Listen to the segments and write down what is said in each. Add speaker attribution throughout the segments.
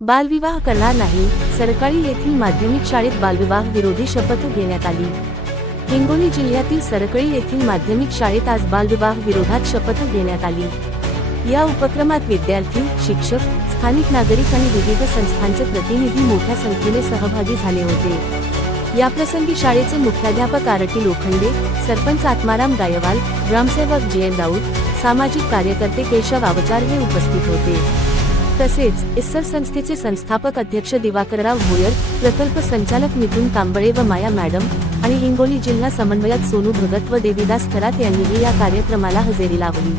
Speaker 1: बालविवाह करणार नाही सरकारी येथील माध्यमिक शाळेत बालविवाह विरोधी शपथ घेण्यात आली. हिंगोली जिल्ह्यातील सरकळी येथील माध्यमिक शाळेत आज बालविवाह विरोधात शपथ घेण्यात आली. या उपक्रमात विद्यार्थी शिक्षक स्थानिक नागरिक आणि विविध संस्थांचे प्रतिनिधी मोठ्या संख्येने सहभागी झाले होते. याप्रसंगी शाळेचे मुख्याध्यापक आरटी लोखंडे सरपंच आत्माराम गायवाल ग्रामसेवक जे राऊत सामाजिक कार्यकर्ते केशव आवचार हे उपस्थित होते. तसेच इस्सर संस्थेचे संस्थापक अध्यक्ष दिवाकरराव भोयर प्रकल्प संचालक मिथुन कांबळे व माया मॅडम आणि हिंगोली जिल्हा समन्वयक सोनू भगत व देवीदास खरात यांनीही या कार्यक्रमाला हजेरी लावली.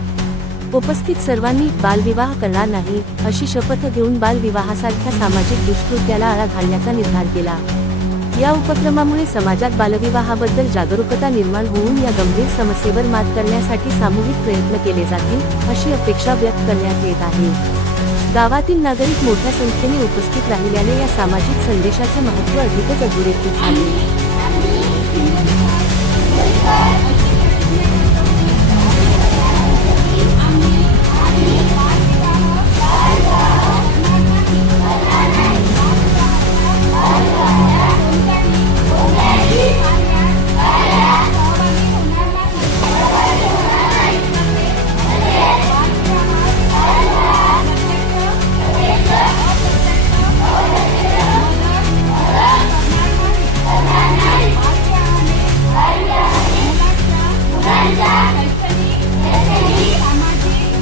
Speaker 1: उपस्थित सर्वांनी बालविवाह करणार नाही अशी शपथ घेऊन बालविवाहासारख्या सामाजिक दुष्कृत्याला आळा घालण्याचा निर्धार केला. या उपक्रमामुळे समाजात बालविवाहाबद्दल जागरूकता निर्माण होऊन या गंभीर समस्येवर मात करण्यासाठी सामूहिक प्रयत्न केले जातील अशी अपेक्षा व्यक्त करण्यात येत आहे. गावातील नागरिक मोठ्या संख्येने उपस्थित राहिल्याने या सामाजिक संदेशाचे महत्त्व अधिकच अधोरेखित झाले.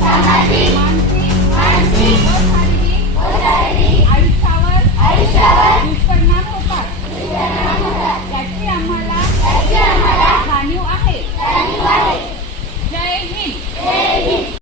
Speaker 1: सामाजिक